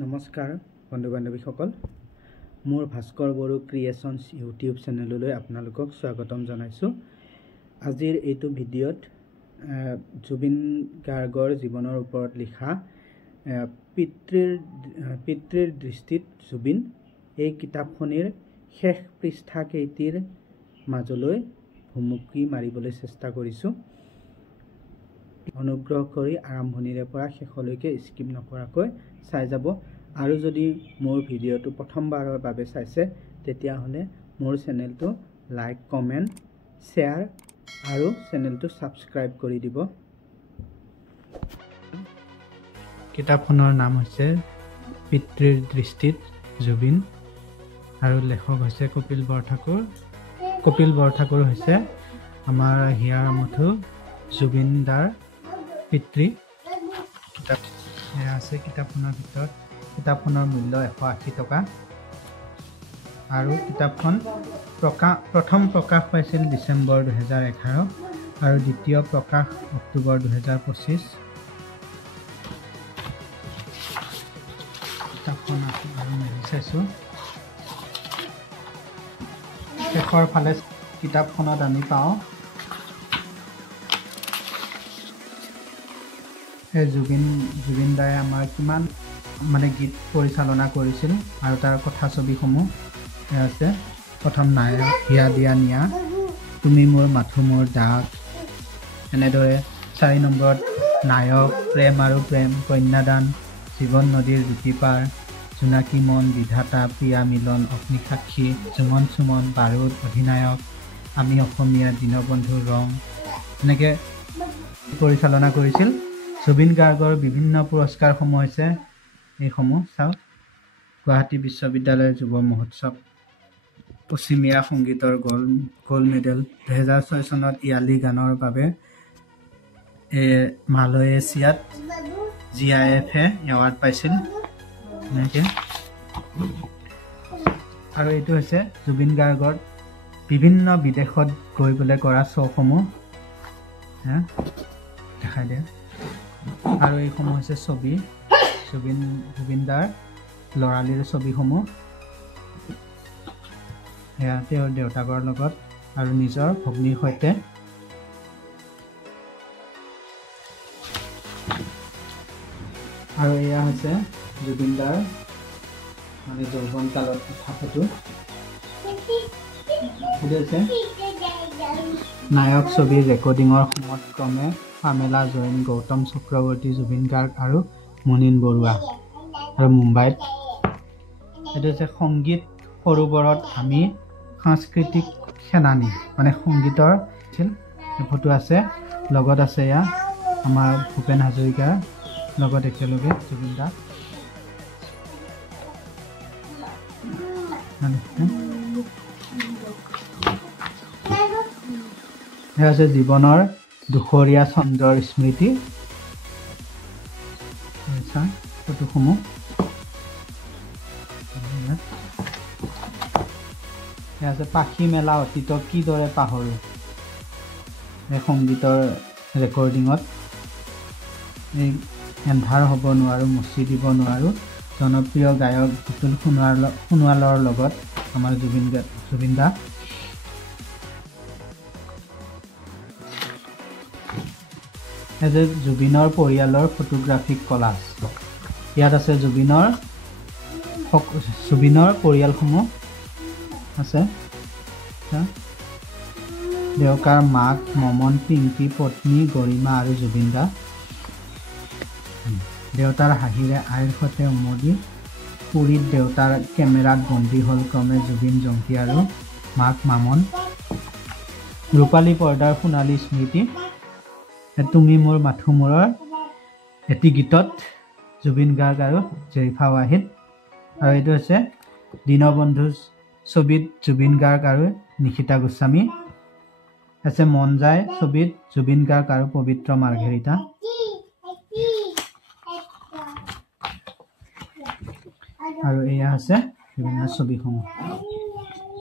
নমস্কাৰ বন্ধু বান্ধৱীসকল মোৰ ভাস্কৰ বড়ো ক্ৰিয়েশ্যনছ ইউটিউব চেনেললৈ আপোনালোকক স্বাগতম জনাইছোঁ। আজিৰ এইটো ভিডিঅ'ত জুবিন গাৰ্গৰ জীৱনৰ ওপৰত লিখা পিতৃৰ দৃষ্টিত জুবিন এই কিতাপখনিৰ শেষ পৃষ্ঠা কেইটিৰ মাজলৈ ভুমুকি মাৰিবলৈ চেষ্টা কৰিছোঁ। অনুগ্ৰহ কৰি আৰম্ভণিৰে পৰা শেষলৈকে স্কিপ নকৰাকৈ চাই যাব। আৰু যদি মোৰ ভিডিঅ'টো প্ৰথমবাৰৰ বাবে চাইছে তেতিয়াহ'লে মোৰ চেনেলটো লাইক, কমেণ্ট, শ্বেয়াৰ আৰু চেনেলটো ছাবস্ক্ৰাইব কৰি দিব। কিতাপখনৰ নাম হৈছে পিতৃৰ দৃষ্টিত জুবিন আৰু লেখক হৈছে কপিল বৰঠাকুৰ। কপিল বৰঠাকুৰ হৈছে আমাৰ হিয়াৰ আমঠু জুবিন দাৰ পিতৃ। কিতাপ এয়া আছে কিতাপখনৰ ভিতৰত। কিতাপখনৰ মূল্য 180 টকা আৰু কিতাপখন প্ৰথম প্ৰকাশ পাইছিল ডিচেম্বৰ 2011 আৰু দ্বিতীয় প্ৰকাশ অক্টোবৰ 2025। কিতাপখন আৰু মেলি চাইছোঁ। শেষৰ ফালে কিতাপখনত আমি পাওঁ জুবিন দাই আমাৰ কিমান গীত পৰিচালনা কৰিছিল আৰু তাৰ কথা ছবিসমূহ আছে। প্ৰথম নায়ক, হিয়া দিয়া নিয়া, তুমি মোৰ মাথো মোৰ দাগ, এনেদৰে 4 নম্বৰত নায়ক, প্ৰেম আৰু প্ৰেম, কন্যাদান, জীৱন নদীৰ দুটি পাৰ, জোনাকী মন, বিধাতা, প্ৰিয়া মিলন, অগ্নিসাক্ষী, জুমন চুমন, বাৰুদ, অধিনায়ক, আমি অসমীয়া, দীনবন্ধু, ৰং, এনেকৈ পৰিচালনা কৰিছিল। জুবিন গাৰ্গৰ বিভিন্ন পুৰস্কাৰসমূহ হৈছে এইসমূহ চাওক: গুৱাহাটী বিশ্ববিদ্যালয়ৰ যুৱ মহোৎসৱ, পশ্চিমীয়া সংগীতৰ গ'ল্ড মেডেল, 2006 চনত ইয়ালি গানৰ বাবে মালয়েছিয়াত GIFA এৱাৰ্ড পাইছিল। এনেকৈ আৰু এইটো হৈছে জুবিন গাৰ্গৰ বিভিন্ন বিদেশত গৈ পেলাই কৰা শ্ব'সমূহ দেখাই দিয়ে। আৰু এইসমূহ হৈছে ছবি, জুবিন দাৰ ল'ৰালিৰ ছবিসমূহ। এয়া তেওঁৰ দেউতাকৰ লগত আৰু নিজৰ ভগ্নীৰ সৈতে। আৰু এয়া হৈছে জুবিন দাৰ যৌৱন কালত উঠা ফটো। সেইটো হৈছে নায়ক ছবিৰ ৰেকৰ্ডিঙৰ সময়ত ক্ৰমে পামেলা জৈন, গৌতম চক্ৰৱৰ্তী, জুবিন গাৰ্গ আৰু মুনীন বৰুৱা আৰু মুম্বাইত। এইটো হৈছে সংগীত সৰোবৰত আমি সাংস্কৃতিক সেনানী, সংগীতৰ ফটো আছে। লগত আছে এয়া আমাৰ ভূপেন হাজৰিকাৰ লগত একেলগে জুবিন দা। এয়া হৈছে জীৱনৰ দুখৰীয়া চন্দ্ৰৰ স্মৃতি। ফটোসমূহ এয়া আছে পাখি মেলা অতীতক কিদৰে পাহৰোঁ, এই সংগীতৰ ৰেকৰ্ডিঙত। এই এন্ধাৰ হ'ব নোৱাৰোঁ, মচি দিব নোৱাৰোঁ, জনপ্ৰিয় গায়ক বিপুল সোণোৱালৰ লগত আমাৰ জুবিন দা। জুবিনৰ পৰিয়ালৰ ফটোগ্ৰাফিক কলাজ। ইয়াত আছে জুবিনৰ পৰিয়ালসমূহ আছে। দেউকাৰ, মাক, মমন, পিংকি, পত্নী, গৰিমা আৰু জুবিন দা। দেউতাৰ হাঁহিৰে আইৰ সৈতে উমলি, পুৰীত দেউতাৰ কেমেৰাত বন্দী হ'ল ক্ৰমে জুবিন, জংকী আৰু মাক মামন। ৰূপালী পৰ্দাৰ সোণালী স্মৃতি, তুমি মোৰ মাথো মোৰৰ এটি গীতত জুবিন গাৰ্গ আৰু জেৰিফা ৱাহিদ। আৰু এইটো হৈছে দীনবন্ধু ছবিত জুবিন গাৰ্গ আৰু নিশিতা গোস্বামী। আছে মন যায় ছবিত জুবিন গাৰ্গ আৰু পবিত্ৰ মাৰ্ঘেৰিটা। আৰু এয়া আছে বিভিন্ন ছবিসমূহ।